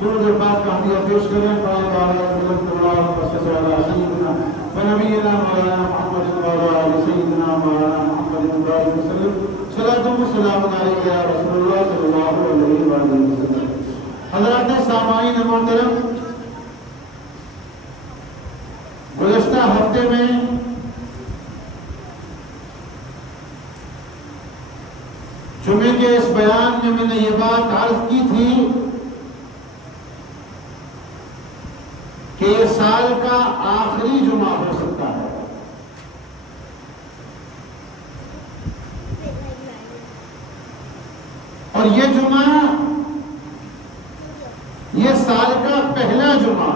درود پاک کا ہدیہ پیش کریں قرآن بارے اللہ صلی اللہ علیہ وسلم ونبینا مولانا محمد وعلى سیدنا مولانا محمد وسلم صلاۃ و سلام علیک یا رسول اللہ صلی اللہ علیہ وآلہ وسلم۔ حضرات سامعین محترم، گزشتہ ہفتے میں جمعے کے اس بیان میں نے یہ بات عرض کی تھی کہ یہ سال کا آخری جمعہ ہو سکتا ہے، اور یہ جمعہ یہ سال کا پہلا جمعہ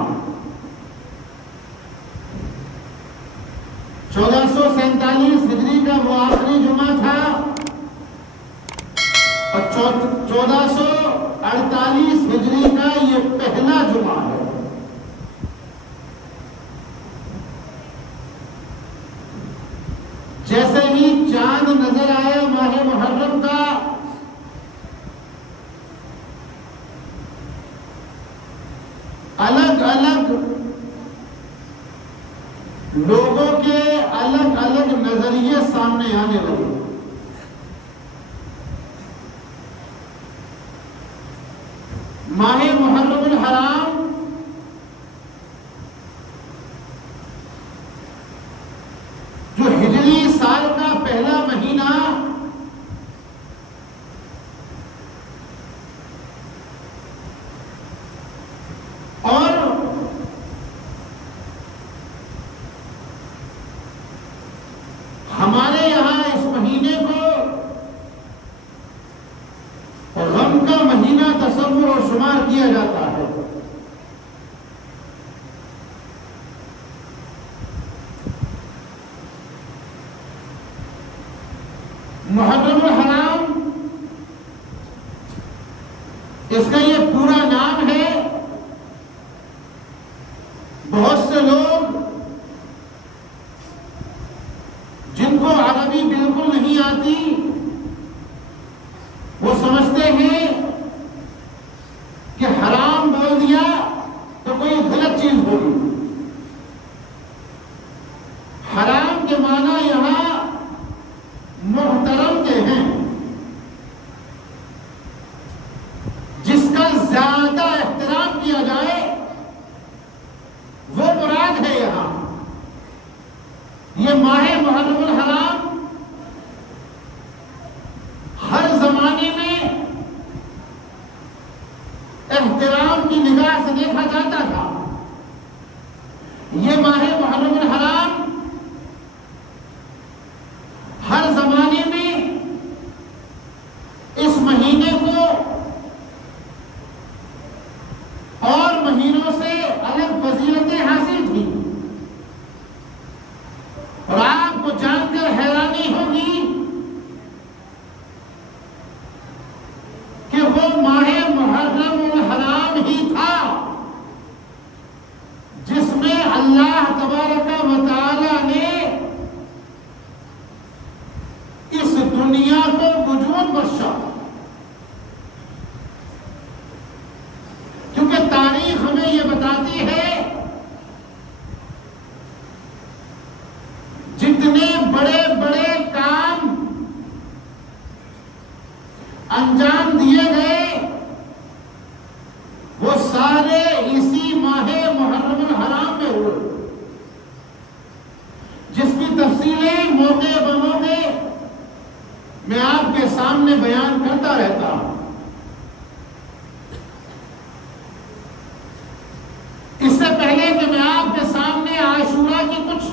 1447 ہجری کا وہ آخری جمعہ تھا، اور 1448 ہجری کا یہ پہلا جمعہ ہے۔ جیسے ہی چاند نظر آیا ماہ محرم کا، الگ الگ لوگوں کے الگ الگ نظریے سامنے آنے لگے۔ ماہ محرم الحرام جو ہجری سال کا پہلا مہینہ اور ہمارے یہاں اس مہینے کو غم کا مہینہ تصور اور شمار کیا جاتا ہے۔ محرم الحرام اس کا یہ پورا نام ہے۔ بہت سے لوگ جن کو عربی بالکل نہیں آتی وہ سمجھتے ہیں کہ حرام بول دیا تو کوئی غلط چیز ہوگی۔ حرام کے معنی یہاں محترم کے ہیں، جس کا زیادہ احترام کیا جائے وہ مراد ہے یہاں۔ یہ ماہ محرم الحرام ہر زمانے میں احترام کی نگاہ سے دیکھا جاتا تھا۔ یہ ماہ محرم الحرام ہر زمانے میں اس مہینے کو اور مہینوں سے الگ فضیلتیں حاصل تھیں، اور آپ کو جان کر حیرانی ہوگی کہ وہ ماہ محرم الحرام ہی تھا جس میں اللہ تبارک و تعالی نے اس دنیا کو وجود بخشا۔ کیونکہ تاریخ ہمیں یہ بتاتی ہے جتنے بڑے بڑے کام انجام دیے گئے وہ سارے اسی ماہ محرم الحرام میں ہوئے، جس کی تفصیلیں موقع بموقع میں آپ کے سامنے بیان کرتا رہتا ہوں۔ اس سے پہلے کہ میں آپ کے سامنے عاشورہ کی کچھ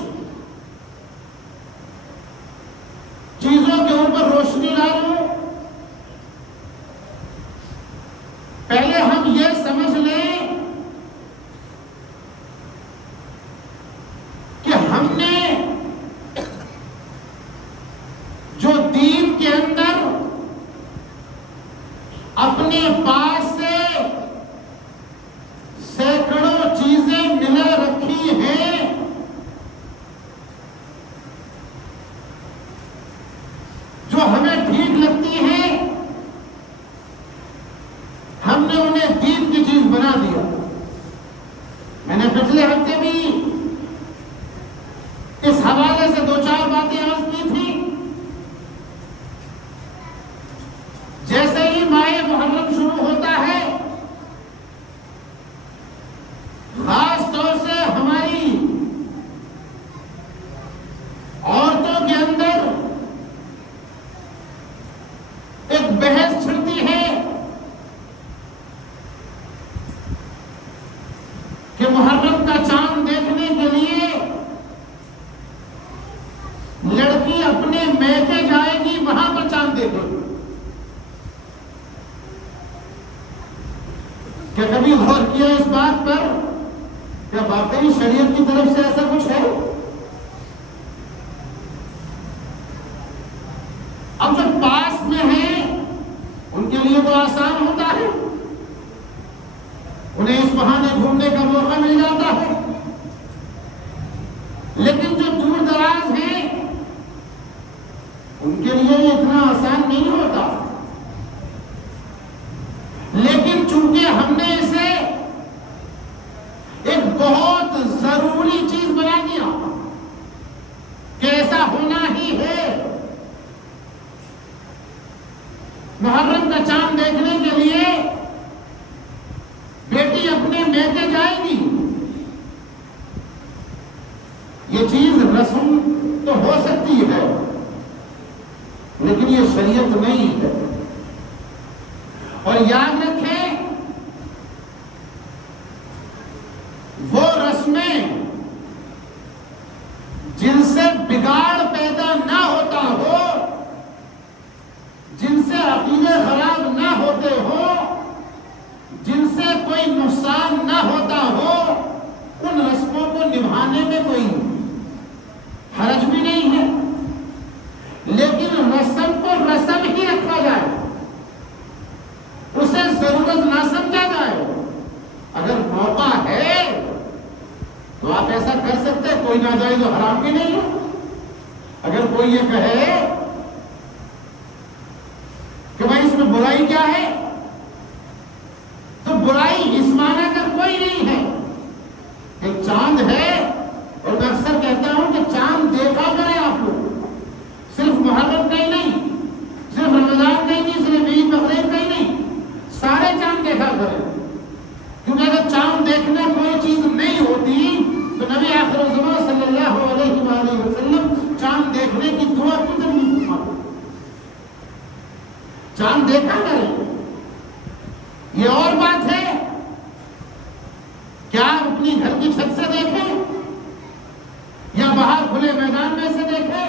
چیزوں کے اوپر روشنی ڈالوں، پہلے ہم یہ سمجھ لیں کہ ہم نے جو دین کے اندر اپنے پاس سے سینکڑوں چیزیں ملا رکھی ہیں، کبھی غور کیا اس بات پر کیا واقعی شریعت کی طرف سے ایسا کچھ ہے؟ اب جو پاس میں ہیں ان کے لیے تو آسان ہوتا ہے، انہیں اس بہانے گھومنے کا موقع مل جاتا ہے، لیکن جو دور دراز ہیں ان کے لیے یہ اتنا آسان نہیں ہوتا۔ لیکن چونکہ ہم نے اسے ایک بہت ضروری چیز بنا دیا کہ ایسا ہونا ہی ہے، محرم کا چاند دیکھنے کے لیے بیٹی اپنے میکے جائے گی، یہ چیز رسم تو ہو سکتی ہے لیکن یہ شریعت نہیں ہے۔ اور یاد رکھیں وہ رسمیں جن سے بگاڑ پیدا نہ ہوتا ہو، جن سے عقیدے خراب نہ ہوتے ہو، جن سے کوئی نقصان نہ ہوتا ہو، ان رسموں کو نبھانے میں کوئی حرج بھی نہیں ہے، لیکن رسم کو رسم ہی رکھا جائے، اسے ضرورت نہ سمجھا جائے۔ اگر موقع ہے تو آپ ایسا کر سکتے، کوئی ناجائز و حرام بھی نہیں ہے۔ اگر کوئی یہ کہے کہ بھائی اس میں برائی کیا ہے، تو برائی اس معنی کا کوئی نہیں ہے۔ ایک چاند ہے اور میں اکثر کہتا ہوں کہ چاند دیکھا کریں آپ لوگ، صرف محرم کا ہی نہیں، صرف رمضان کا ہی نہیں، صرف عید بقرعید کا ہی نہیں، سارے چاند دیکھا کریں، کیونکہ اگر چاند دیکھنا کوئی چیز نہیں ہوتی تو نبی آخر الزمان صلی اللہ علیہ وآلہ وسلم چاند دیکھنے کی دعا کتنی نہیں فرماتے۔ چاند دیکھا کریں۔ یہ اور بات ہے کہ آپ اپنی گھر کی چھت سے دیکھیں یا باہر کھلے میدان میں سے دیکھیں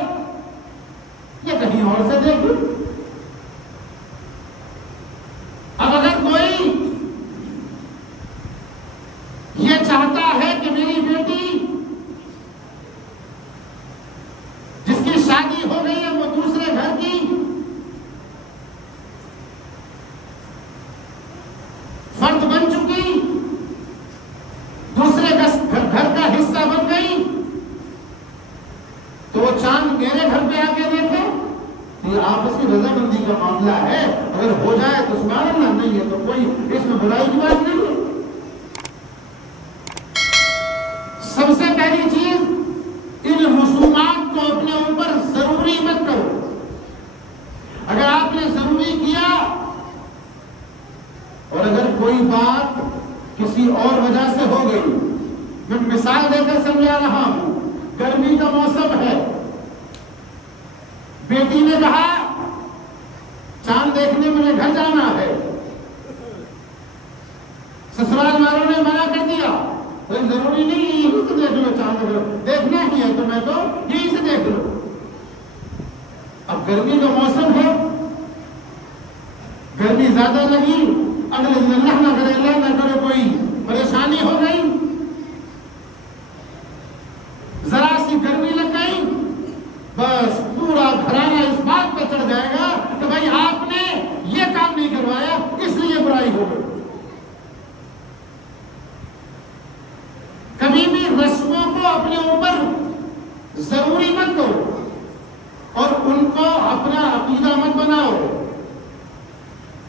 یا کہیں اور سے دیکھیں۔ اب اگر کوئی یہ چاہتا ہے کہ میری بیٹی جس کی شادی ہو گئی ہے وہ دوسرے گھر کی فرد بن چکی، دوسرے گھر کا حصہ بن گئی، تو وہ چاند میرے گھر پہ آ کے دیکھے، یہ آپسی رضامندی کا معاملہ ہے، اگر ہو جائے تو سبحان اللہ، نہیں ہے تو کوئی اس میں برائی کی بات نہیں ہے۔ سب سے پہلی چیز، ان رسومات کو اپنے اوپر ضروری مت کرو۔ اگر آپ نے ضروری کیا اور اگر کوئی بات کسی اور وجہ سے ہو گئی، میں مثال دے کر سمجھا رہا ہوں، گرمی کا موسم ہے، بیٹی نے کہا چاند دیکھنے میرے گھر جانا ہے، سسرال والوں نے منع کر دیا، ضروری نہیں یہی سے دیکھ لو، چاند دیکھنا ہی ہے تو میں تو یہی سے دیکھ لو۔ اب گرمی کا موسم ہے، گرمی زیادہ لگی، اگلے دن اللہ نہ کرے، اللہ نہ کرے کوئی پریشانی ہو گئی، ذرا سی گرمی لگ گئی، بس پورا گھرانہ اس بات پہ چڑھ جائے گا کہ بھائی آپ نے یہ کام نہیں کروایا اس لیے برائی ہو گئی۔ کبھی بھی رسموں کو اپنے اوپر ضروری مت کرو اور ان کو اپنا عقیدہ مت بناؤ۔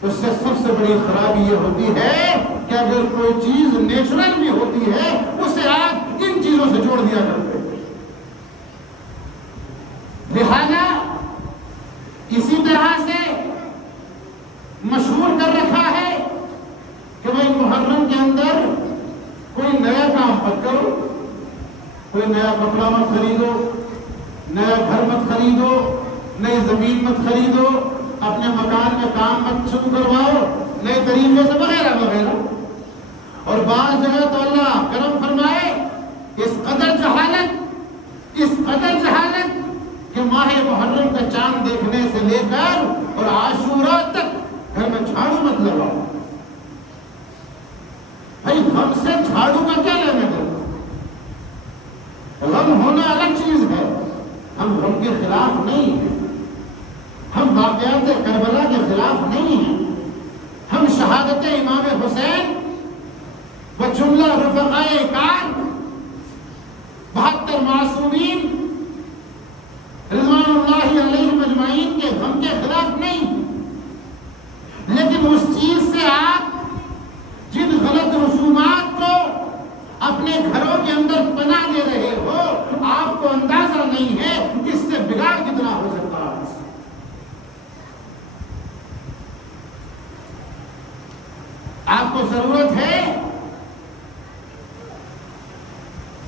اس سے سب سے بڑی خرابی یہ ہوتی ہے کہ اگر کوئی چیز نیچرل بھی ہوتی ہے اسے آپ ان چیزوں سے جوڑ دیا کرتے ہیں۔ لہذا اسی طرح سے مشہور کر رکھا ہے کہ بھائی محرم کے اندر کوئی نیا کام مت کرو، کوئی نیا کپڑا مت خریدو، نیا گھر مت خریدو، نئی زمین مت خریدو، اپنے مکان میں کام مت شروع کرواؤ نئے طریقے سے، وغیرہ وغیرہ۔ اور بعض جگہ تو اللہ کرم فرمائے، اس قدر جہالت کہ ماہ محرم کا چاند دیکھنے سے لے کر اور عاشورہ تک گھر میں جھاڑو مت لگاؤ، بھائی غم سے جھاڑو کا کیا لینا دینا؟ غم ہونا الگ چیز ہے، ہم غم کے خلاف نہیں ہیں، ہم واقعات کربلا کے خلاف نہیں ہیں، ہم شہادت امام حسین و جملہ رفقائے کار 72 معصومین رضوان اللہ علیہم اجمعین کے غم کے خلاف نہیں ہیں، لیکن اس چیز سے آپ جن غلط رسومات کو اپنے گھروں کے اندر پناہ دے رہے ہو، آپ کو اندازہ نہیں ہے اس سے بگاڑ کتنا ہو سکتا ہے۔ آپ کو ضرورت ہے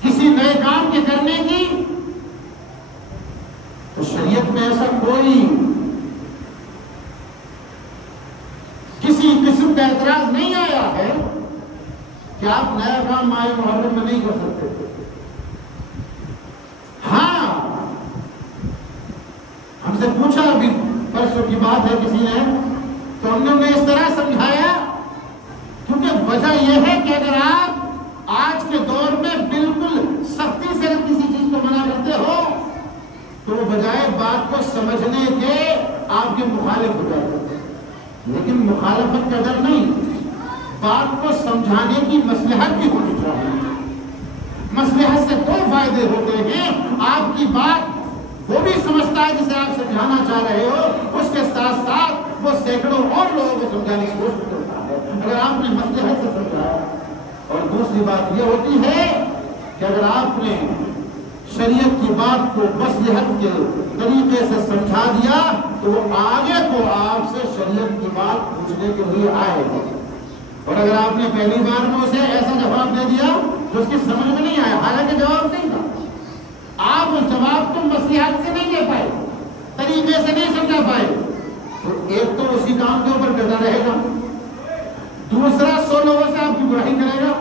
کسی نئے کام کے کرنے کی، تو شریعت میں ایسا کوئی کسی قسم کا اعتراض نہیں آیا ہے کہ آپ نیا کام ماہ محرم میں نہیں کر سکتے۔ ہاں، ہم سے پوچھا ابھی پرسوں کی بات ہے کسی نے، تو ہم نے انہیں اس طرح سمجھایا، کیونکہ وجہ یہ ہے کہ اگر آپ آج کے دور میں بالکل سختی سے کسی چیز کو منع کرتے ہو تو وہ بجائے بات کو سمجھنے کے آپ کے مخالف ہو جاتے ہیں، لیکن مخالفت کا ڈر نہیں، بات کو سمجھانے کی مصلحت بھی ہونی چاہیے۔ مصلحت سے دو فائدے ہوتے ہیں، آپ کی بات وہ بھی سمجھتا ہے جسے آپ سمجھانا چاہ رہے ہو، اس کے ساتھ ساتھ وہ سینکڑوں اور لوگوں کو سمجھانے کی کوشش کرتا ہے اگر آپ نے مصلحت سے سمجھایا۔ اور دوسری بات یہ ہوتی ہے کہ اگر آپ نے شریعت کی بات کو مصلحت کے طریقے سے سمجھا دیا تو وہ آگے کو آپ سے شریعت کی بات پوچھنے کے لیے آئے گا، اور اگر آپ نے پہلی بار میں اسے ایسا جواب دے دیا جو اس کی سمجھ میں نہیں آیا، حالانکہ جواب نہیں تھا، آپ اس جواب کو مصلحت سے نہیں دے پائے، طریقے سے نہیں سمجھا پائے، تو ایک تو اسی کام کے اوپر ڈٹا رہے گا، دوسرا 100 لوگوں سے آپ کی برائی کرے گا،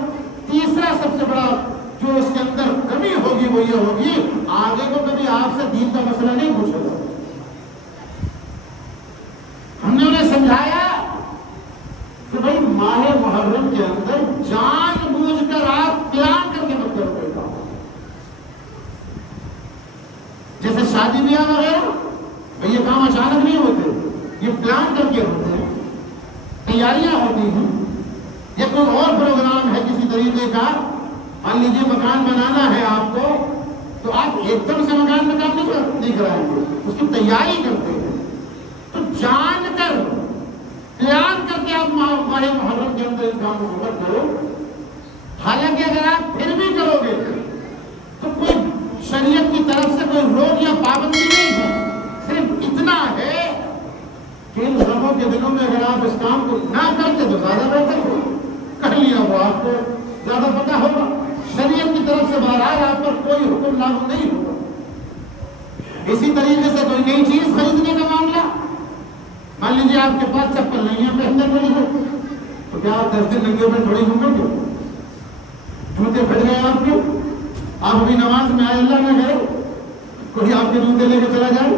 تیسرا سب سے بڑا جو اس کے اندر کمی ہوگی وہ یہ ہوگی آگے کو کبھی آپ سے دین کا مسئلہ نہیں پوچھے گا۔ ہم نے انہیں سمجھایا کہ بھائی ماہ محرم کے اندر جان بوجھ کر آپ پلان کر کے مت کرو گا، جیسے شادی بیاہ وغیرہ یہ کام اچانک نہیں ہوتے، یہ پلان کر کے ہوتے ہیں، تیاریاں ہوتی ہیں، یا کوئی اور پروگرام ہے کسی طریقے کا، مان لیجیے مکان بنانا ہے آپ کو، تو آپ ایک دم سے مکان میں کام نہیں کرائیں گے، اس کی تیاری کرتے ہیں، تو جان کر پلان کر کے آپ ماہ محرم کے اندر ان کاموں کو مت کرو۔ حالانکہ اگر آپ پھر بھی کرو گے تو کوئی شریعت کی طرف سے کوئی روک یا پابندی نہیں ہے، صرف اتنا ہے کہ ان غموں کے دنوں میں اگر آپ اس کام کو نہ کرتے تو زیادہ بہتر ہو، کر لیا وہ آپ کو زیادہ پتہ ہوگا، شریعت کی طرف سے بہرحال آپ پر کوئی حکم لاگو نہیں ہوگا۔ اسی طریقے سے کوئی نئی چیز خریدنے کا معاملہ، مان لیجیے آپ کے پاس چپل نہیں ہے پہننے والی ہے، تو کیا آپ 10 دن ننگے میں تھوڑی گھومیں گے؟ جوتے پھٹ گئے آپ کے، آپ ابھی نماز میں آئے اللہ میں گئے، کوئی آپ کے جوتے لے کے چلا جائے،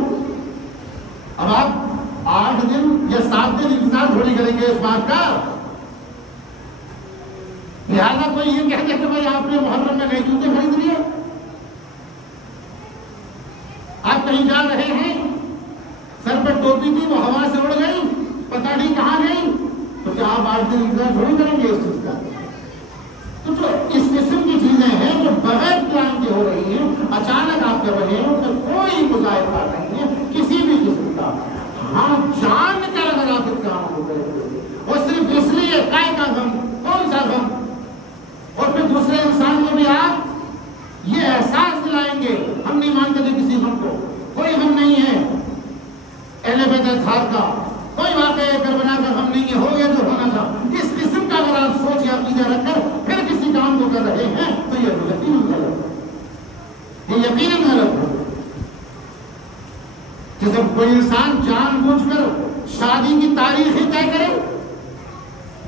اب آپ 8 دن یا 7 دن انتظار تھوڑی کریں گے اس بات کا۔ لہٰذا کوئی یہ کہہ دے کہ بھائی آپ نے محرم میں نئے جوتے خرید لیے، آپ کہیں جا رہے ہیں، سر پر ٹوپی تھی وہ ہوا سے اڑ گئی، پتہ نہیں کہاں گئی، تو کیا آپ 8 دن انتظار تھوڑی کریں گے اس چیز کا؟ تو جو اس قسم کی چیزیں ہیں جو بغیر پلان کے ہو رہی ہیں، اچانک آپ کر رہے ہیں، ان میں کوئی مظاہرہ نہیں ہے کسی بھی قسم کا۔ ہاں، جان کر اگر آپ اس کام کو کریں اور صرف اس لیے کائے کا غم، کون سا غم، اور پھر دوسرے انسان کو بھی آپ یہ احساس دلائیں گے ہم نہیں مانتے تھے کسی غم کو، کوئی غم نہیں ہے اہل بیت اطہار کا، کوئی واقعہ کربلا کا غم نہیں ہے، ہو گیا جو ہونا تھا، اس قسم کا اگر آپ سوچ یا عقیدہ رکھ کر پھر کسی کام کو کر رہے ہیں تو یہ یقیناً غلط ہے، یہ یقیناً غلط ہے۔ جیسے کوئی انسان جان بوجھ کر شادی کی تاریخ ہی طے کرے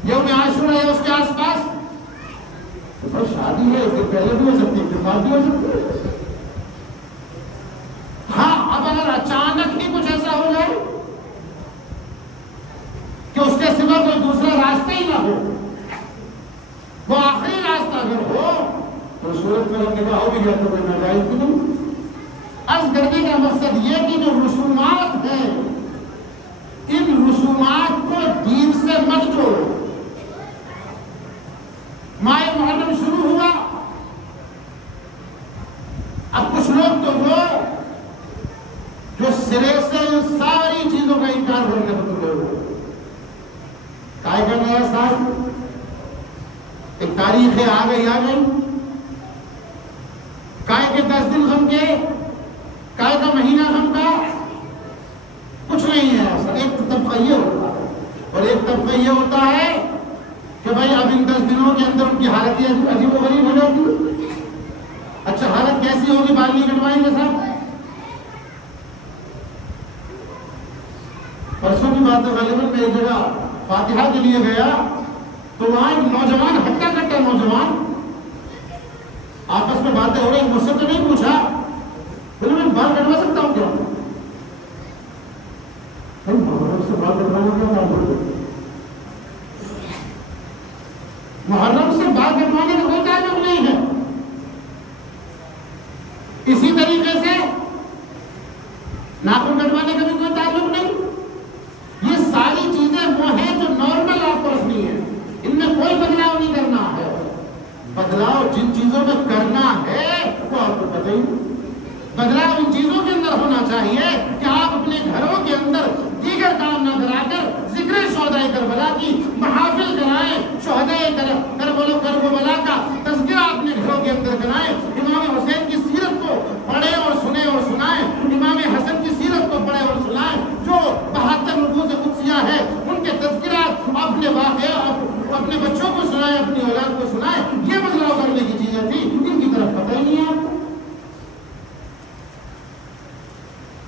یوم عاشورہ ہے اس کے آس پاس، تو شادی ہے اس سے پہلے بھی ہو سکتی ہے، پھر بعد بھی ہو سکتی ہے۔ ہاں، اب اگر اچانک ہی کچھ ایسا ہو جائے کہ اس کے سوا کوئی دوسرا راستہ ہی نہ ہو، وہ تو صورت میں نکاح ہو بھی گیا تو کوئی ناجائز بھی نہیں. عرض کرنے کا مقصد یہ کہ جو رسومات ہیں ان رسومات کو دین سے مت جوڑو. ماہ محرم شروع ہوا، اب کچھ لوگ تو وہ جو سرے سے ان ساری چیزوں کا انکار کرنے پر تلے ہوئے. کائے کا نیا سال، ایک تاریخ آ گئی کائے کے 10 دن غم کے، کائے کا مہینہ غم کا کچھ نہیں ہے. ایک طبقہ یہ ہوتا ہے اور ایک طبقہ یہ ہوتا ہے کہ بھائی اب ان 10 دنوں کے اندر ان کی حالت عجیب و غریب ہو جاتی. اچھا حالت کیسی ہوگی؟ بال نہیں کٹوائیں گے صاحب. پرسوں کی بات ہے، غالباً میں ایک جگہ فاتحہ کے لیے گیا تو وہاں ایک نوجوان ہٹا کٹا نوجوان آپس میں باتیں ہو رہی. مجھ سے تو نہیں پوچھا، بولے میں بال کٹوا سکتا ہوں کیا؟ محرم سے بال کٹوانا کیا کام کرتے؟ محرم سے بال کٹوانے کا کوئی تعلق نہیں ہے. اسی طریقے سے ناخن کٹوانے کا بھی کوئی تعلق نہیں. یہ ساری چیزیں وہ ہیں جو نارمل آپ کو رکھنی ہے، ان میں کوئی بدلاؤ نہیں کرنا ہے. بدلاؤ جن چیزوں میں کرنا ہے وہ آپ کو پتہ ہی نہیں. بدلاؤ ان چیزوں کے اندر ہونا چاہیے کہ آپ اپنے گھروں کے اندر دیگر کام نہ کرا کر ذکر شہدائے کربلا کی محافل کرائیں. شہدائے کربلا کا تذکرہ اپنے گھروں کے اندر کرائیں. امام حسین کی سیرت کو پڑھیں اور سنیں اور سنائیں. امام حسن کی سیرت کو پڑھیں اور سنائیں. جو 72 نفوس قدسیہ ہے ان کے تذکرات اپنے واقعہ اپنے بچوں کو سنائیں، اپنی اولاد کو سنائیں. یہ بدلاؤ کرنے کی چیزیں تھیں، ان کی طرف پتہ ہی نہیں ہے.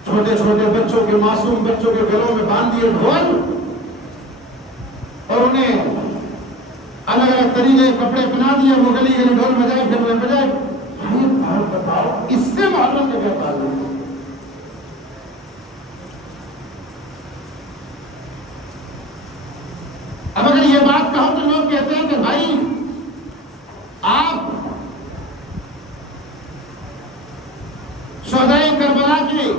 چھوٹے چھوٹے بچوں کے، معصوم بچوں کے گلوں میں باندھ دیے ڈھول اور انہیں الگ الگ طریقے کپڑے پہنا دیے. وہ گلی گلی ڈھول بجائے پھر بجائے. بتاؤ اس سے محرم کا کیا تعلق ہے؟ اب اگر یہ بات کہو تو لوگ کہتے ہیں کہ بھائی آپ شہدائے کربلا کی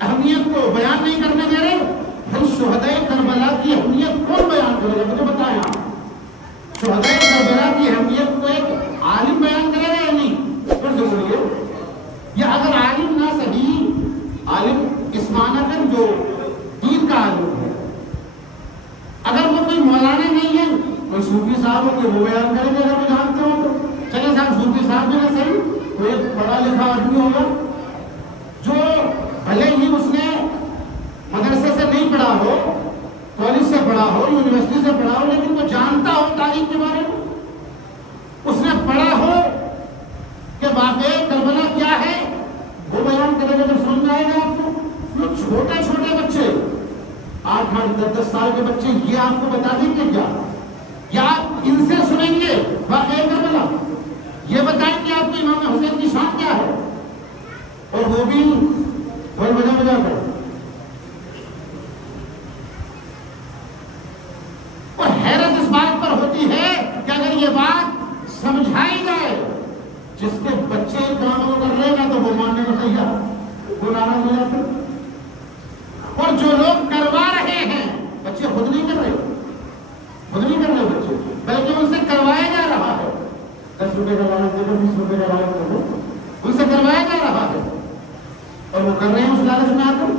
اہمیت کو بیان نہیں کرنے دے رہے. بھائی شہدائے کربلا کی اہمیت کون بیان کرے گا؟ مجھے بتائیں. آپ شہدائے کربلا کی اہمیت کو ایک عالم بیان کرے گا یا نہیں؟ ضروری ہے. یا اگر عالم نہ صحیح، عالم اس معنی پر جو دین کا عالم ہے، اگر وہ کوئی مولانا نہیں ہے، کوئی صوفی صاحب ہو کہ وہ بیان کریں گے. اگر وہ جانتے ہو تو چلے صاحب صوفی صاحب بھی نہ صحیح، کوئی پڑھا لکھا آدمی ہوگا جو بھلے ہی اس نے مدرسے سے نہیں پڑھا ہو، کالج سے پڑھا ہو، یونیورسٹی سے پڑھا ہو، لیکن وہ جانتا ہو تاریخ کے بارے میں. اس نے پڑھا ہو کہ واقعہ کربلا کیا ہے، وہ بیان کرے گا. جب سمجھ میں آئے گا آپ کو. یہ چھوٹے چھوٹے بچے، 8 10 سال کے بچے، یہ آپ کو بتا دیں گے کیا؟ یا آپ ان سے سنیں گے واقعہ کربلا، یہ بتائیں گے آپ کو امام حسین کی شان کیا ہے، اور وہ بھی ڈھول بجا کر. اور حیرت اس بات پر ہوتی ہے کہ اگر یہ بات سمجھائی جائے، جس کے بچے کام کر رہے گا تو وہ ماننے کو تیار، وہ ناراض ہو جاتے. اور جو لوگ کروا رہے ہیں، بچے خود نہیں کر رہے، بچے بلکہ ان سے کروایا جا رہا ہے. 10 روپے کا لالچ دے دو، 20 روپے کا لالچ دے دو، ان سے کروایا جا رہا ہے اور وہ کر رہے ہیں اس لالچ میں آ کر.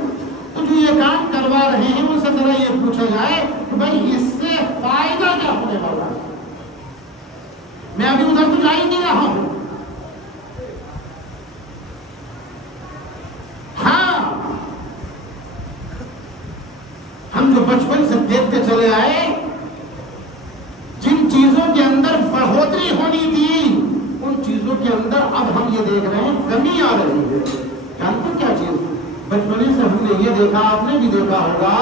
تو جو یہ کام کروا رہے ہیں ان سے ذرا یہ پوچھا جائے کہ بھائی اس سے فائدہ کیا ہونے والا ہے. میں ابھی ادھر تو جا ہی نہیں رہا ہوں. ہم جو بچپن سے دیکھتے چلے آئے، جن چیزوں کے اندر بڑھوتری ہونی تھی ان چیزوں کے اندر اب ہم یہ دیکھ رہے ہیں کمی آ رہی ہے. جانتے کیا چیز؟ بچپنے سے ہم نے یہ دیکھا، آپ نے بھی دیکھا ہوگا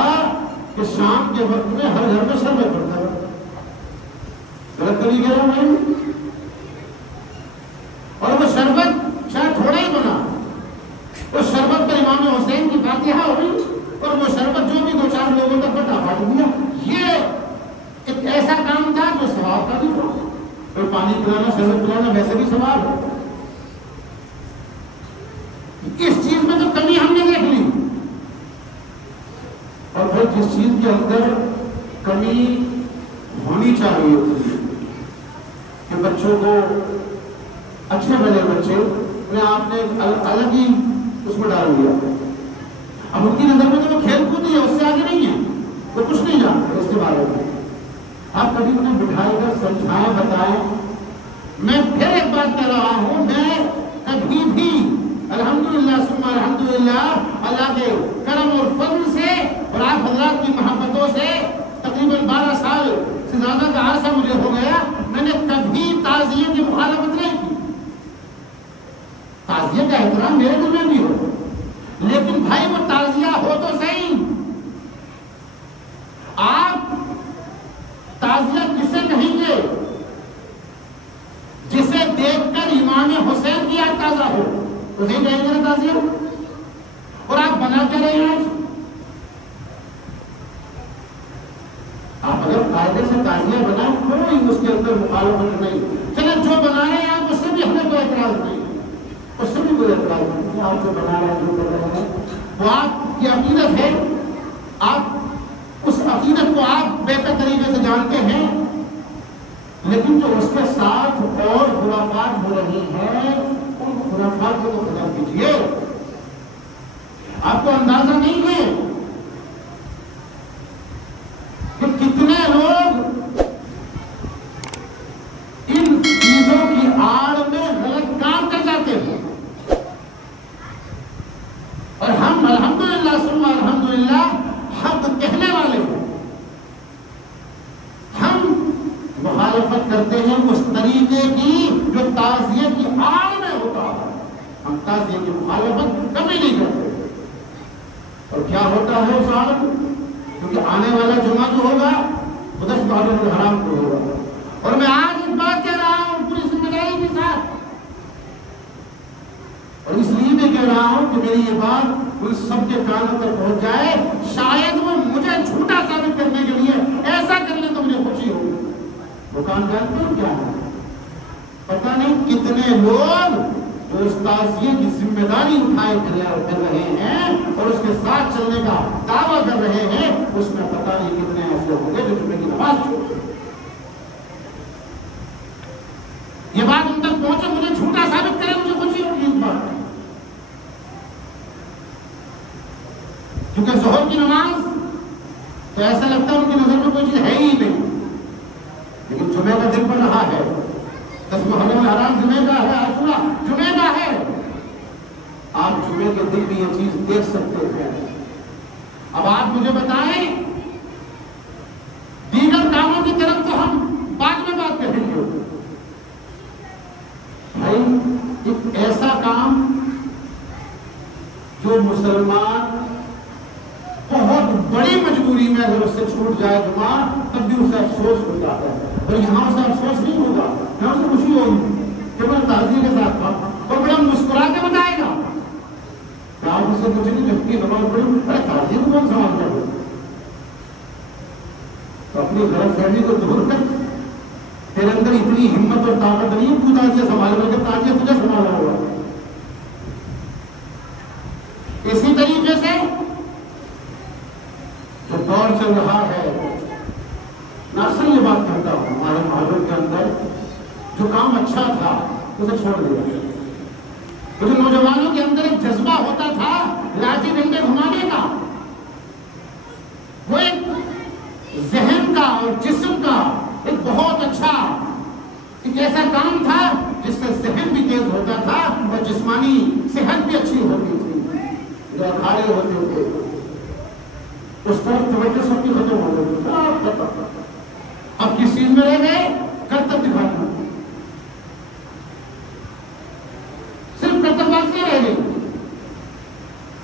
کہ شام کے وقت میں ہر گھر میں شربت پڑتا ہے. غلط تو نہیں کہہ رہا میں؟ اور وہ شربت شاید تھوڑا ہی بنا، اس شربت پر امام حسین کی فاتحہ ہوئی اور وہ شربت جو بھی 2-4 لوگوں تک بٹا پھاڑ دیا. یہ ایک ایسا کام تھا جو ثواب کا بھی تھا. کوئی پانی پانی پلانا شربت پلانا ویسے بھی ثواب ہے. اس چیز میں تو کمی ہم نے دیکھ لی. اور پھر جس چیز کے اندر کمی ہونی چاہیے تھی کہ بچوں کو اچھے بنے بچے انہیں آپ نے الگ ہی اس میں ڈال دیا. اب ان کی نظر میں تو وہ کھیل کود ہی ہے, اس سے آگے نہیں ہے, وہ کچھ نہیں جانتے اس کے بارے میں. آپ کبھی انہیں بٹھائے کر سمجھائیں بتائیں. میں پھر ایک بات کہہ رہا ہوں, میں کبھی بھی الحمدللہ ثم الحمدللہ اللہ کے کرم اور فضل سے اور آپ حضرات کی محبتوں سے تقریباً 12 سال سے زیادہ کا عرصہ مجھے ہو گیا, میں نے کبھی تعزیے کی مخالفت نہیں کی. تعزیے کا احترام میرے دل میں بھی ہو, لیکن بھائی وہ تعزیہ ہو تو صحیح. آپ تعزیہ کسے کہیں گے؟ جسے دیکھ کر امام حسین کی یاد تازہ ہو تو نہیں کہیں گے نا تعزیہ. اور آپ بنا کیا رہے ہیں؟ آپ اگر قاعدے سے تعزیہ بنائیں کوئی اس کے اندر مخالفت نہیں. چلے جو بنا رہے ہیں آپ اس سے بھی ہمیں کوئی اعتراض نہیں, اس سے بھی کوئی اعتراض نہیں. آپ جو بنا رہے ہیں جو کر رہے ہیں وہ آپ کی عقیدت ہے, آپ اس عقیدت کو آپ بہتر طریقے سے جانتے ہیں, لیکن جو اس کے ساتھ اور خرافات ہو رہی ہیں ان خرافات کو ختم کیجیے. آپ کو اندازہ نہیں ہے کہ کتنے لوگ ان چیزوں کی آڑ میں غلط کام کر جاتے ہیں, اور ہم الحمدللہ ثم الحمدللہ حق کہنے والے ہیں. ہم مخالفت کرتے ہیں اس طریقے کی جو تعزیے کی آڑ میں ہوتا ہے. ہم تعزیے کی مخالفت کبھی نہیں کرتے. اور کیا ہوتا ہے اس آڑ میں؟ کیونکہ آنے والا جمعہ جو ہوگا وہ 10 محرم الحرام کو ہوگا. اور میں آج ایک بات کہہ رہا ہوں پوری ذمہ داری کے ساتھ, اور اس لیے میں کہہ رہا ہوں کہ میری یہ بات ان سب کے کانوں تک پہنچ جائے. شاید وہ مجھے جھوٹا ثابت کرنے کے لیے ایسا کر لیں تو مجھے خوشی ہوگی. وہ کام جانتے ہیں کیا ہے؟ پتہ نہیں کتنے لوگ جو اس تعزیے کی ذمہ داری اٹھائے کر رہے ہیں اور اس کے ساتھ چلنے کا دعویٰ کر رہے ہیں, اس میں پتہ نہیں کتنے ایسے ہوں گے جو جمعے کی نماز چھوڑ. یہ بات ان تک پہنچے, مجھے جھوٹا ثابت کرے, مجھے خوشی ہوگی اس بات. کیونکہ ظہر کی نماز تو ایسا لگتا ہے ان کی نظر میں کوئی چیز ہے ہی نہیں, لیکن جمعہ کا دن پڑ رہا ہے, 10 محرم الحرام جمعہ کا ہے, عاشورہ جمعہ کا ہے. آپ جمعے کے دن بھی یہ چیز دیکھ سکتے ہیں. اب آپ مجھے بتائیں, دیگر کاموں کی طرف تو ہم بعد میں بات کریں گے. بھائی ایک ایسا کام جو مسلمان بہت بڑی مجبوری میں اگر اس سے چھوٹ جائے جمعہ تب بھی اسے افسوس ہوتا ہے, اور یہاں اسے افسوس نہیں ہوگا, یہاں اسے خوشی ہوگی کہ میں تعزیے کے ساتھ تھا, اور بڑا مسکرا کے بتائے گا. آپ اسے پوچھیں گے جب کی نماز پڑھی, ارے تعزیے کو کون سوال کر دے, تو اپنی غلط فہمی کو دور کر. تیرے اندر اتنی ہمت اور طاقت نہیں ہے تو تعزیہ سنبھالے, بلکہ تعزیہ تجھے سنبھالا ہوگا. اسی طریقے سے جو دور چل رہا ہے, میں اصل یہ بات کرتا ہوں, ہمارے محلوں کے اندر جو کام اچھا تھا اسے چھوڑ دیا. جو نوجوانوں کے اندر ایک جذبہ ہوتا تھا لاٹھی ڈنڈے گھمانے کا, وہ ایک ذہن کا اور جسم کا ایک بہت اچھا ایک ایسا کام تھا جس سے ذہن بھی تیز ہوتا تھا اور جسمانی صحت بھی اچھی ہوتی تھی. جو اکھاڑے ہوتے تھے اس طرف توجہ سب کی ختم ہو گئی. اب کس چیز میں رہ گئے؟ کرتب دکھانا, صرف کرتب بازی رہ گئی.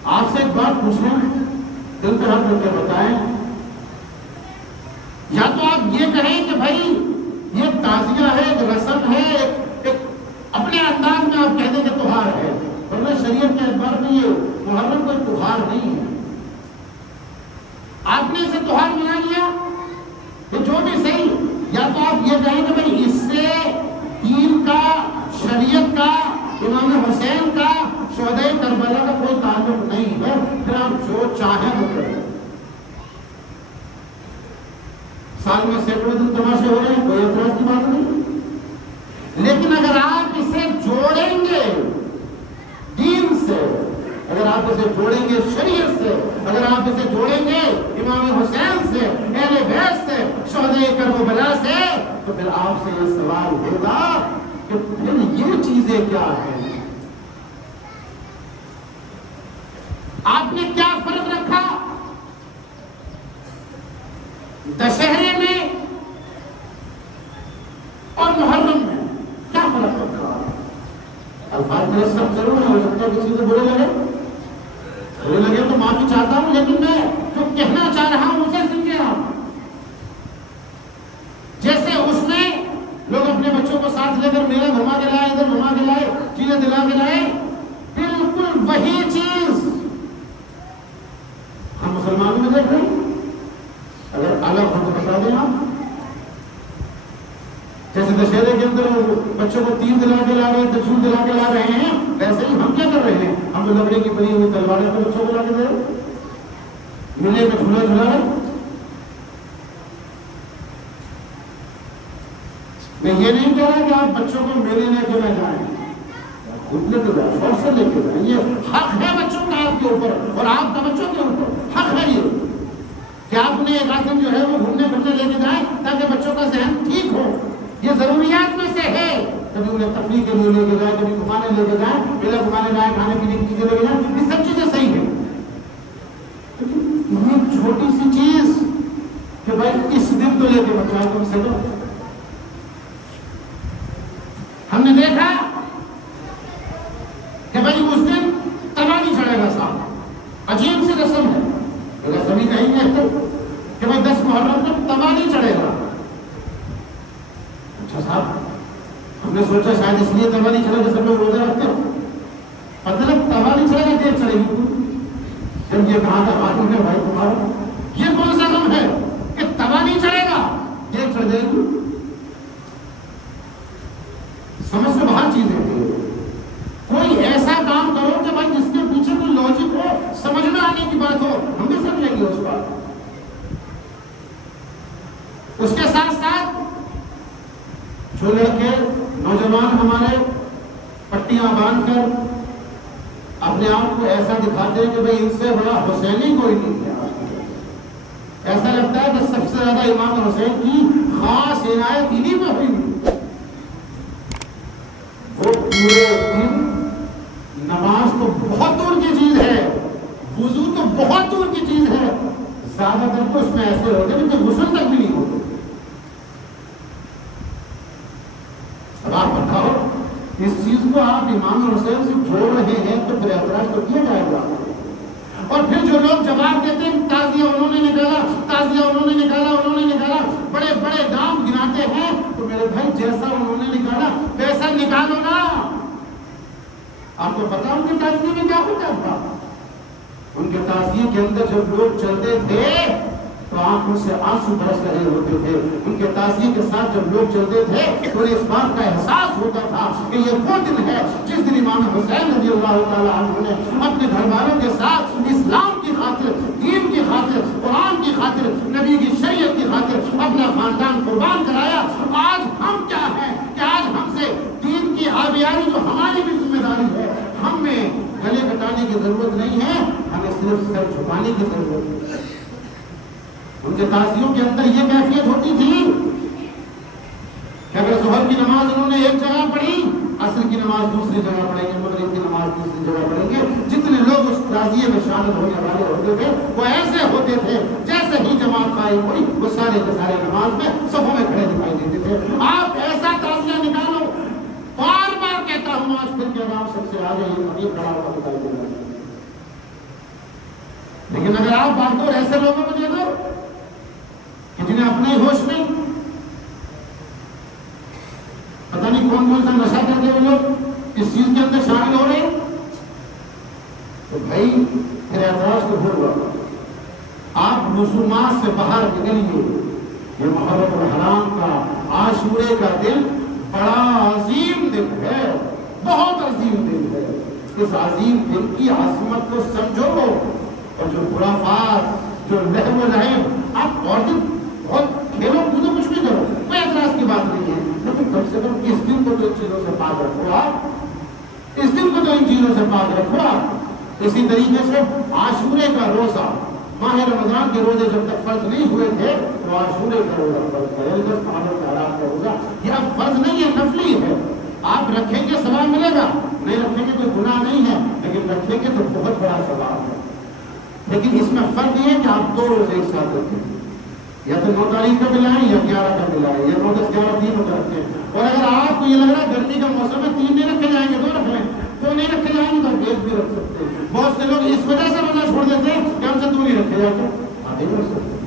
آپ سے ایک بات پوچھیں, دل پہ ہاتھ رکھ کے بتائیں, یا تو آپ یہ کہیں کہ بھائی یہ تعزیہ ہے, ایک رسم ہے, ایک اپنے انداز میں آپ کہہ دیں کہ تہوار ہے, ورنہ شریعت کے اعتبار میں یہ محرم کوئی تہوار نہیں ہے. آپ نے اسے تہوار بنا لیا, یہ جو بھی صحیح, یا تو آپ یہ کہیں کہ بھائی اس سے جو چاہیں وہ کریں. سال میں سینکڑوں دن تماشے ہو رہے ہیں, کوئی اعتراض کی بات نہیں. لیکن اگر آپ اسے جوڑیں گے دین سے, اگر آپ اسے جوڑیں گے شریعت سے, اگر آپ اسے جوڑیں گے امام حسین سے, اہل بیت سے, شہدائے کربلا سے, تو پھر آپ سے یہ سوال ہوگا کہ پھر یہ چیزیں کیا ہیں؟ آپ نے کیا فرق رکھا دشہرے میں اور محرم میں؟ کیا فرق رکھا؟ الفاظ میرے سب ضرور ہے, ہو سکتا ہے کسی کو برے لگے تو معافی چاہتا ہوں, لیکن میں جو کہنا چاہ رہا ہوں اسے سمجھے آپ. جیسے اس میں لوگ اپنے بچوں کو ساتھ لے کر میلہ گھما کے لائے, ادھر گھما کے لائے, چیزیں دلا کے لائے, بالکل وہی چیز ہم مسلمانوں میں دیکھ رہے ہیں. اگر الگ ہم کو بتا دیں آپ, جیسے دشہرے کے اندر بچوں کو تیر دلا کے لا رہے ہیں, ترشول دلا کے لا رہے ہیں, ویسے ہی ہم کیا کر رہے ہیں؟ ہم لکڑی کی بنی ہوئی تلواریں کو بچوں کو لا کے دے رہے ہیں, میلے میں جھولا جھلا رہے. میں یہ نہیں کہہ رہا کہ آپ بچوں کو میلے لے کے نہ جائیں, خود لے کے جائیں, شوق سے لے کے جائیں. یہ حق ہے بچوں کا آپ کے اوپر اور آپ کا بچوں کے اوپر حق ہے یہ کہ آپ انہیں ایک آدمی جو ہے وہ گھومنے پھرنے لے کے جائیں تاکہ بچوں کا ذہن ٹھیک ہو. یہ ضروریات میں سے ہے. کبھی انہیں تفریح کے لیے لے کے جائیں, کبھی گھمانے لے کے جائیں, میلہ گھمانے جائیں, کھانے پینے کی چیزیں لے کے جائیں, یہ سب چیزیں صحیح ہیں. یہ چھوٹی سی چیز کہ بھائی اس دن تو لے کے بچہ تم سے دو. ہم نے دیکھا کہ بھائی اس دن توا نہیں چڑھے گا صاحب, عجیب سی رسم ہے. رسم ہی کہیں کہتے کہ بھائی 10 محرم تک توا نہیں چڑھے گا. اچھا صاحب, ہم نے سوچا شاید اس لیے توا نہیں چڑھے گا سب لوگ روزہ رکھتے ہیں, مطلب توا نہیں چڑھے گا دیر چڑھے گی. جب یہ کہاں کا قانون ہے بھائی تمہارا؟ یہ کون سا غم ہے کہ توا نہیں چڑھے گا دیر چڑھ جائے گی؟ سمجھ سے باہر چیزیں ہیں. کوئی ایسا کام کرو کہ بھائی جس کے پیچھے کوئی لاجک ہو, سمجھ میں آنے کی بات ہو, ہم بھی سمجھیں گے اس بات. اس کے ساتھ ساتھ جو لڑکے نوجوان ہمارے پٹیاں باندھ کر اپنے آپ کو ایسا دکھاتے ہیں کہ بھائی ان سے بڑا حسینی کوئی نہیں ہے, ایسا لگتا ہے کہ سب سے زیادہ امام حسین کی خاص عنایت انہی میں ہوئی. وہ پورے دن نماز تو بہت دور کی چیز ہے, وضو تو بہت دور کی چیز ہے, زیادہ تر تو اس میں ایسے ہوتے ہیں کہ غسل تک بھی نہیں ہوتے. اب آپ بتاؤ اس چیز کو آپ امام حسین سے جوڑ رہے ہیں تو پھر اعتراض تو کیا جائے گا. اور پھر جو لوگ جواب دیتے ہیں تازیہ انہوں نے نکالا, تازیہ انہوں نے نکالا, انہوں نے نکالا, بڑے بڑے نام گناتے ہیں, تو میرے بھائی جیسا انہوں نے نکالا ویسا نکالو نا. آپ کو پتا ان کے تعزیے میں کیا ہوتا تھا؟ ان کے تعزیے کے اندر جب لوگ چلتے تھے تو آنکھوں سے آنسو برس رہے ہوتے تھے. ان کے تعزیے کے ساتھ جب لوگ چلتے تھے تو اس بات کا احساس ہوتا تھا کہ یہ وہ دن ہے جس دن امام حسین رضی اللہ تعالیٰ عنہ نے اپنے گھر والوں کے ساتھ اسلام کی خاطر, دین کی خاطر, قرآن کی خاطر, نبی کی شریعت کی خاطر اپنا خاندان قربان کرایا. آج ہم کیا ہیں کہ آج ہم سے دین کی آبیاری جو ہماری بھی ذمہ داری ہے, ہم میں گلے کٹانے کی ضرورت نہیں ہے, ہمیں صرف سر جھکانے کی ضرورت ہے. ان کے تعزیوں کے اندر یہ کیفیت ہوتی تھی کہ اگر ظہر کی نماز انہوں نے ایک جگہ پڑھی, عصر کی نماز دوسری جگہ پڑھیں گے, مغرب کی نماز تیسری جگہ پڑھیں گے. جتنے لوگ اس تعزیے میں شامل ہونے والے ہوتے تھے وہ ایسے ہوتے تھے جیسے ہی جماعت قائم ہوئی وہ سارے کے سارے نماز میں صفوں میں کھڑے دکھائی دیتے تھے. آپ ایسا تعزیہ نکالو, بار بار کہتا ہوں آج پھر کے نام سب سے آگے یہ کھڑا ہوا دکھائی دے رہا ہے. لیکن اگر آپ بات کو ایسے لوگوں کو دے دو کہ جنہیں اپنے ہوش میں پتہ نہیں کون کون سا نشہ کرتے ہوئے لوگ اس چیز کے اندر شامل ہو رہے ہیں, تو بھائی پھر اعتراض تو ہوگا. آپ رسومات سے باہر نکلیے. یہ محرم الحرام کا عاشورے کا دن بڑا عظیم دن ہے, بہت عظیم دن ہے. اس عظیم دن کی عظمت کو سمجھو, اور جو خرافات، جو لہو و لعب، آپ اور دن بہت کھیلو کودو کچھ بھی کرو، کوئی اعتراض کی بات نہیں ہے، لیکن کم سے کم اس دن کو تو ان چیزوں سے پاک رکھو آپ، اس دن کو تو ان چیزوں سے پاک رکھو آپ۔ اسی طریقے سے عاشورے کا روزہ، ماہ رمضان کے روزے جب تک فرض نہیں ہوئے تھے تو عاشورے کا روزہ فرض کرے، محرم کے حرام کا روزہ یہ اب فرض نہیں ہے، نفلی ہے، آپ رکھیں گے ثواب ملے گا، نہیں رکھیں گے کوئی گناہ نہیں ہے، لیکن رکھیں گے تو بہت بڑا ثواب ہے۔ لیکن اس میں فرق یہ ہے کہ آپ 2 روزے ایک ساتھ رکھیں، یا تو 9 تاریخ کا ملائیں یا 11 کا ملائیں، یا 9 10 11 3 کا رکھیں۔ اور اگر آپ کو یہ لگ رہا ہے گرمی کا موسم ہے 3 نہیں رکھے جائیں گے 2 رکھ لیں، 2 نہیں رکھے جائیں گے تو 1 بھی رکھ سکتے ہیں۔ بہت سے لوگ اس وجہ سے روزہ چھوڑ دیتے ہیں کہ ہم سے 2 نہیں رکھے جاتے، آدھے بھی رکھ سکتے ہیں۔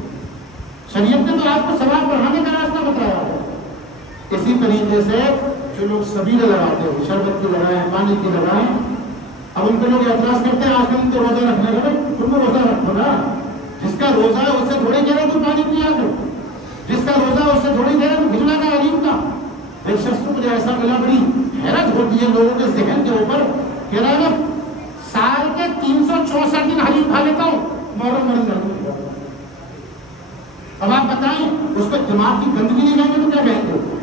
شریعت نے تو آپ کو ثواب بڑھانے کا راستہ بتایا ہے۔ اسی طریقے سے جو لوگ سبیلے لگاتے ہیں، شربت کی لگائیں، پانی کی لگائیں، اب ان پہ لوگ اعتراض کرتے ہیں آج کل تو روزہ رکھنے لگے، تم کو روزہ رکھو نا، جس کا روزہ ہے اس سے تھوڑی کہہ رہے تم پانی پیا کرو، جس کا روزہ ہے اس سے تھوڑی کہہ رہے تم کھجلا کا علیم کا۔ ایک شخص کو مجھے ایسا ملا، بڑی حیرت ہوتی ہے لوگوں کے ذہن کے اوپر، کہہ رہا ہے میں سال کے 364 دن حلیم کھا لیتا ہوں، محرم مرض رکھتا ہوں۔ اب آپ بتائیں اس کو دماغ کی گندگی نہیں کہیں گے تو کیا کہیں گے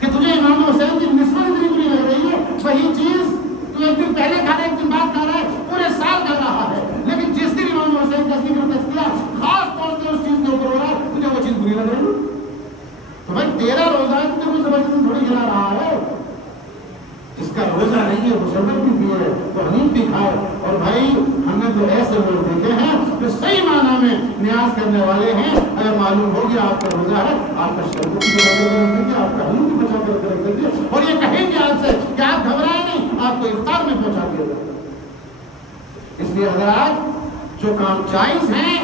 کہ تجھے امام حسین کی نسبت اتنی بری لگ رہی ہے، وہی چیز تو ایک دن پہلے کھا رہا ہے، ایک دن بعد کھا رہا ہے، پورے سال کھا رہا ہے، لیکن جس دن امام حسین کا ذکر تذکیہ خاص طور سے اس چیز کے اوپر ہو رہا ہے تجھے وہ چیز بری لگ رہی ہے۔ تو بھائی تیرا روزہ ہے تو کوئی زبردستی تھوڑی کھلا رہا ہے، جس کا روزہ نہیں ہے وہ شربت بھی پیے تو حلیم بھی کھائے۔ اور بھائی ہم نے تو ایسے لوگ دیکھے ہیں جو صحیح معنی میں نیاز کرنے والے ہیں، اگر معلوم ہو گیا آپ کا روزہ ہے، آپ کا شربت بھی بچا کر رکھ دیجیے، آپ کا حلیم بھی بچا کر رکھ دیجیے، اور یہ کہیں گے آپ سے کہ آپ گھبرائیں نہیں، آپ کو افطار میں پہنچا دیا جائے۔ اس لیے حضرات جو کام جائز ہیں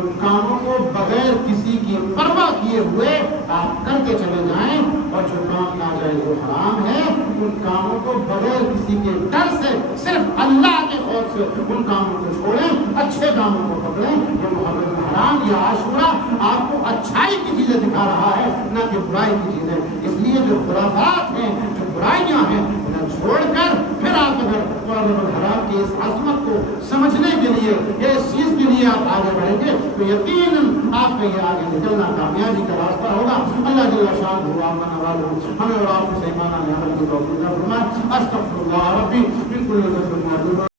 ان کاموں کو بغیر کسی کی پرواہ کیے ہوئے آپ کرتے چلے جائیں، اور جو کام ناجائز و حرام ہے ان کاموں کو بغیر کسی کے ڈر سے، صرف اللہ کے خوف سے ان کاموں کو چھوڑیں، اچھے کاموں کو پکڑیں۔ یہ محرم حرام یا عاشورہ آپ کو اچھائی کی چیزیں دکھا رہا ہے، نہ کہ برائی کی چیزیں۔ اس لیے جو خرافات ہیں، جو برائیاں ہیں، انہیں چھوڑ کر پھر آپ اگر محرم حرام کی اس عظمت کو سمجھنے کے لیے یا اس چیز کے لیے آپ آگے بڑھیں گے تو یقیناً آپ کا یہ آگے نکلنا کامیابی کا راستہ ہوگا۔ اللہ جل شانہ ہمیں اور آپ کو صحیح معنی میں عمل کی توفیق عطا فرمائے۔ استغفر اللہ ربی من کل ذنب و